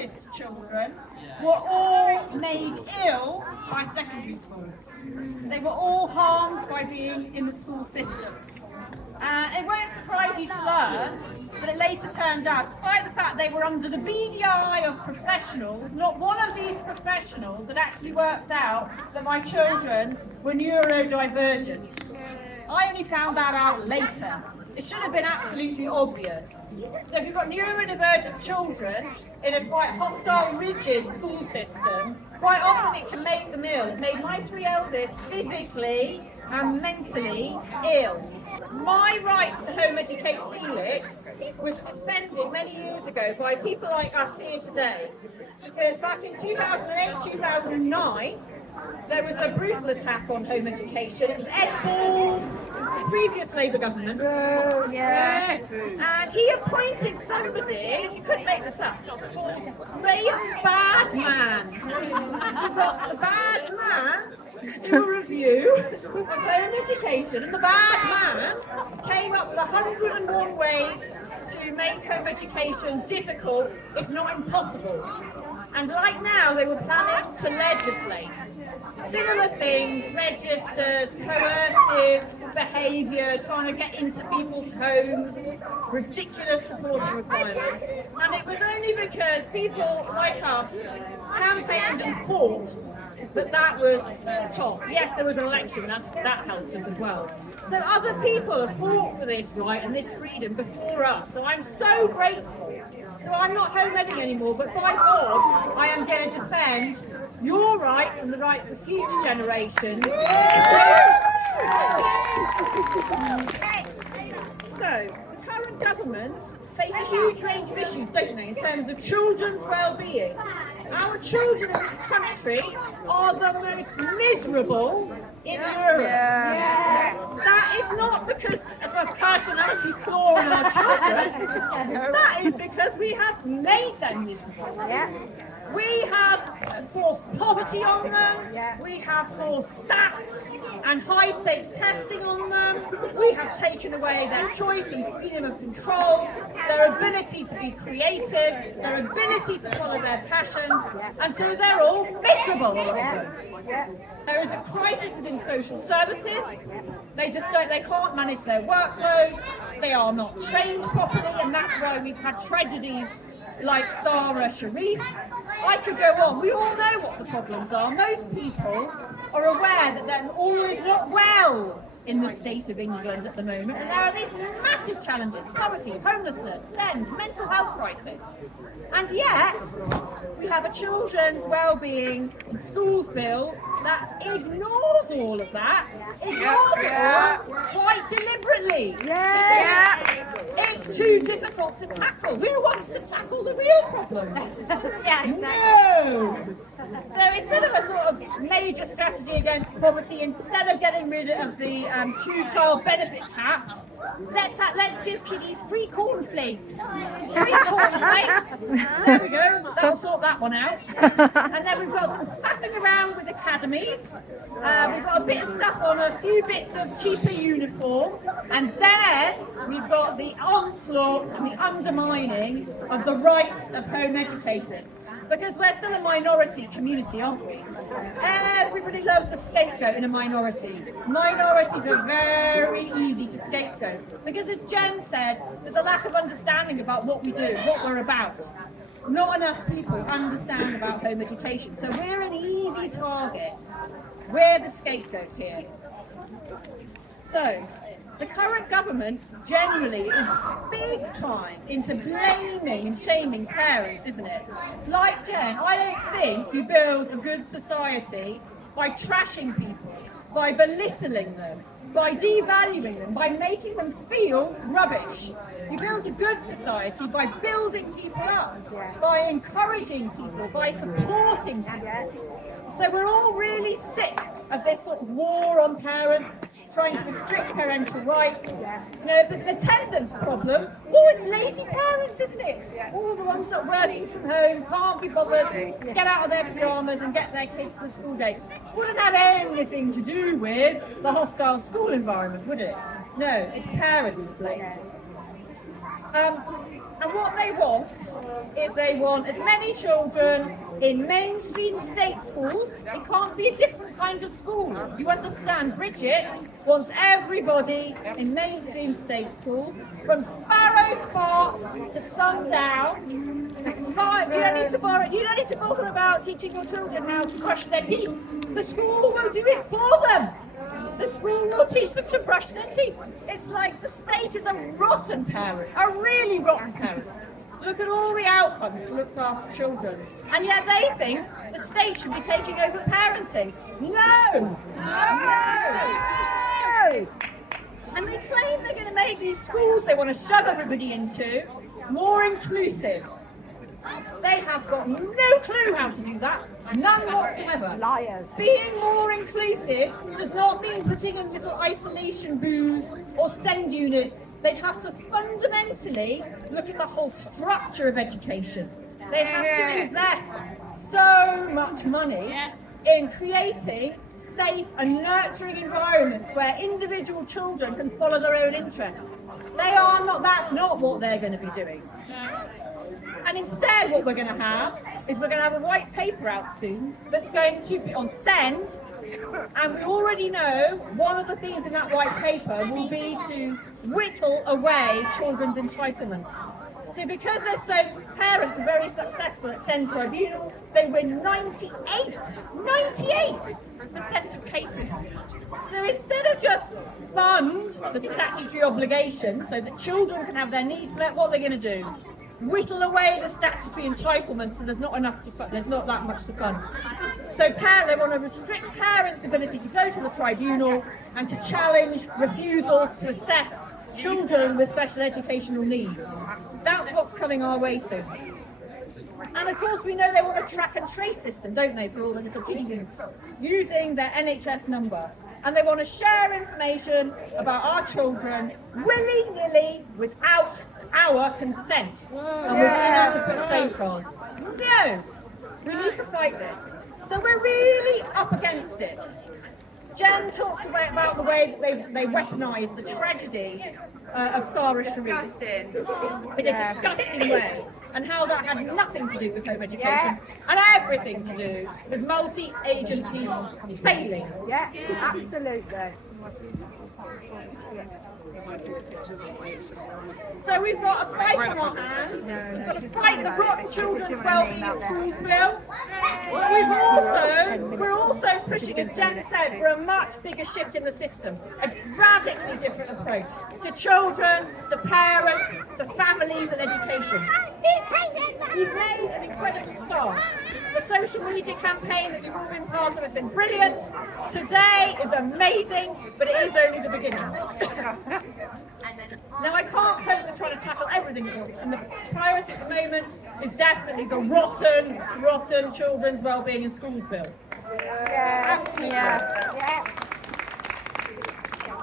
eldest children were all made ill by secondary school. They were all harmed by being in the school system. It won't surprise you to learn that it later turned out, despite the fact they were under the beady eye of professionals, not one of these professionals had actually worked out that my children were neurodivergent. I only found that out later. It should have been absolutely obvious. So if you've got neurodivergent children in a quite hostile, rigid school system, quite often it can make them ill. It made my 3 eldest physically and mentally ill. My right to home educate Felix was defended many years ago by people like us here today. Because back in 2008, 2009, there was a brutal attack on home education. It was Ed Balls, it was the previous Labour government. Oh, yeah. And he appointed somebody, you couldn't make this up, Graham Badman. He got the bad man to do a review of home education, and the bad man came up with 101 ways to make home education difficult, if not impossible. And like now, they were planning to legislate similar things, registers, coercive behaviour, trying to get into people's homes, ridiculous reporting requirements. And it was only because people like us campaigned and fought that was top. Yes, there was an election, that helped us as well. So other people have fought for this right and this freedom before us. So I'm so grateful. So I'm not home editing anymore, but by God, I am going to defend your rights and the rights of future generations. So, the current government face a huge range of issues, don't they, in terms of children's well-being. Our children in this country are the most miserable in Europe. That is not because of a personality flaw in our children. That is because we have made them miserable. We have forced poverty on them, we have forced SATs and high stakes testing on them, we have taken away their choice and freedom of control, their ability to be creative, their ability to follow their passions, and so they're all miserable, all of them. There is a crisis within social services. They can't manage their workloads, they are not trained properly, and that's why we've had tragedies like Sarah Sharif. I could go on. We all know what the problems are. Most people are aware that all is not well in the state of England at the moment, and there are these massive challenges: poverty, homelessness, SEND, mental health crisis. And yet, we have a children's wellbeing schools bill that ignores all of that, ignores it all quite deliberately. It's too difficult to tackle. Who wants to tackle the real problems? No! So instead of a sort of major strategy against poverty, instead of getting rid of the two-child benefit cap, let's give kiddies free cornflakes. Free cornflakes. There we go. That'll sort that one out. And then we've got some faffing around with academies. We've got a bit of stuff on a few bits of cheaper uniform, and then we've got the onslaught and the undermining of the rights of home educators. Because we're still a minority community, aren't we? Everybody loves a scapegoat in a minority. Minorities are very easy to scapegoat. Because as Jen said, there's a lack of understanding about what we do, what we're about. Not enough people understand about home education. So we're an easy target. We're the scapegoat here. So, the current government generally is big time into blaming and shaming parents, isn't it? Like Jen, I don't think you build a good society by trashing people, by belittling them, by devaluing them, by making them feel rubbish. You build a good society by building people up, by encouraging people, by supporting people. So we're all really sick of this sort of war on parents, trying to restrict parental rights. You know, if there's an attendance problem, it's lazy parents, isn't it? All the ones that are working from home, can't be bothered, get out of their pyjamas and get their kids to the school day. Wouldn't have anything to do with the hostile school environment, would it? No, it's parents to blame. And what they want is they want as many children in mainstream state schools. It can't be a different kind of school. You understand, Bridget wants everybody in mainstream state schools, from Sparrow's Fart to Sundown. It's fine. You don't need to bother about teaching your children how to brush their teeth. The school will do it for them. The school will teach them to brush their teeth. It's like the state is a rotten parent, a really rotten parent. Look at all the outcomes for looked after children. And yet they think the state should be taking over parenting. No! No! And they claim they're going to make these schools they want to shove everybody into more inclusive. They have got no clue how to do that, none whatsoever. Liars. Being more inclusive does not mean putting in little isolation booths or send units. They'd have to fundamentally look at the whole structure of education. They have to invest so much money in creating safe and nurturing environments where individual children can follow their own interests. That's not what they're going to be doing. And instead what we're going to have is we're going to have a white paper out soon that's going to be on SEND, and we already know one of the things in that white paper will be to whittle away children's entitlements. So because parents are very successful at SEND Tribunal, they win 98% of cases. So instead of just fund the statutory obligation so that children can have their needs met, what are they going to do? Whittle away the statutory entitlement so there's not that much to fund. So they want to restrict parents' ability to go to the tribunal and to challenge refusals to assess children with special educational needs. That's what's coming our way soon. And of course we know they want a track and trace system, don't they, for all the little kids using their NHS number. And they want to share information about our children willy-nilly without our consent. And we're going to have to put safeguards. No! We need to fight this. So we're really up against it. Jen talked about the way that they weaponise the tragedy of Sarah Sharif in a disgusting way, and how that had nothing to do with home education and everything to do with multi-agency failings. Yeah, absolutely. So we've got a fight on our hands. We've got to fight the Rotten Children's Wellbeing in Schools Bill. We're also pushing, as Jen said, for a much bigger shift in the system, a radically different approach to children, to parents, to families and education. We've made an incredible start. The social media campaign that you've all been part of has been brilliant. Today is amazing, but it is only the beginning. Now I can't cope with trying to tackle everything at once, and the priority at the moment is definitely the rotten Children's Wellbeing in Schools Bill. Absolutely.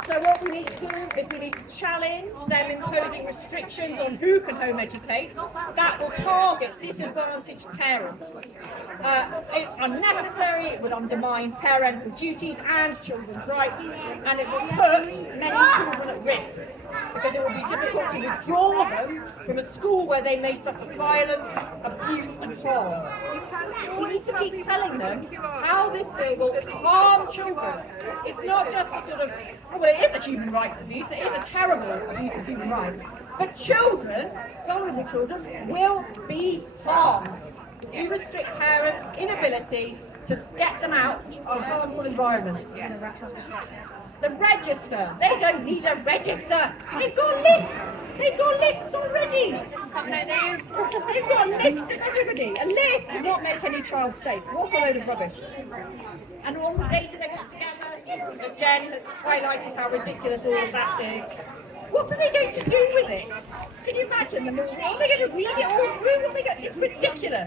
So what we need to do is we need to challenge them imposing restrictions on who can home educate. That will target disadvantaged parents. It's unnecessary, it would undermine parental duties and children's rights, and it will put many children at risk, because it will be difficult to withdraw them from a school where they may suffer violence, abuse and harm. We need to keep telling them how this bill will harm children. It's not just a sort of, well, it is a human rights abuse, it is a terrible abuse of human rights, but children, vulnerable children, will be harmed if you restrict parents' inability to get them out of harmful environments. The register. They don't need a register. They've got lists. They've got lists already. They've got lists of everybody. A list to not make any child safe. What a load of rubbish. And all the data they put together, Jen has highlighted how ridiculous all of that is. What are they going to do with it? Can you imagine them? Are they going to read it all through? It's ridiculous.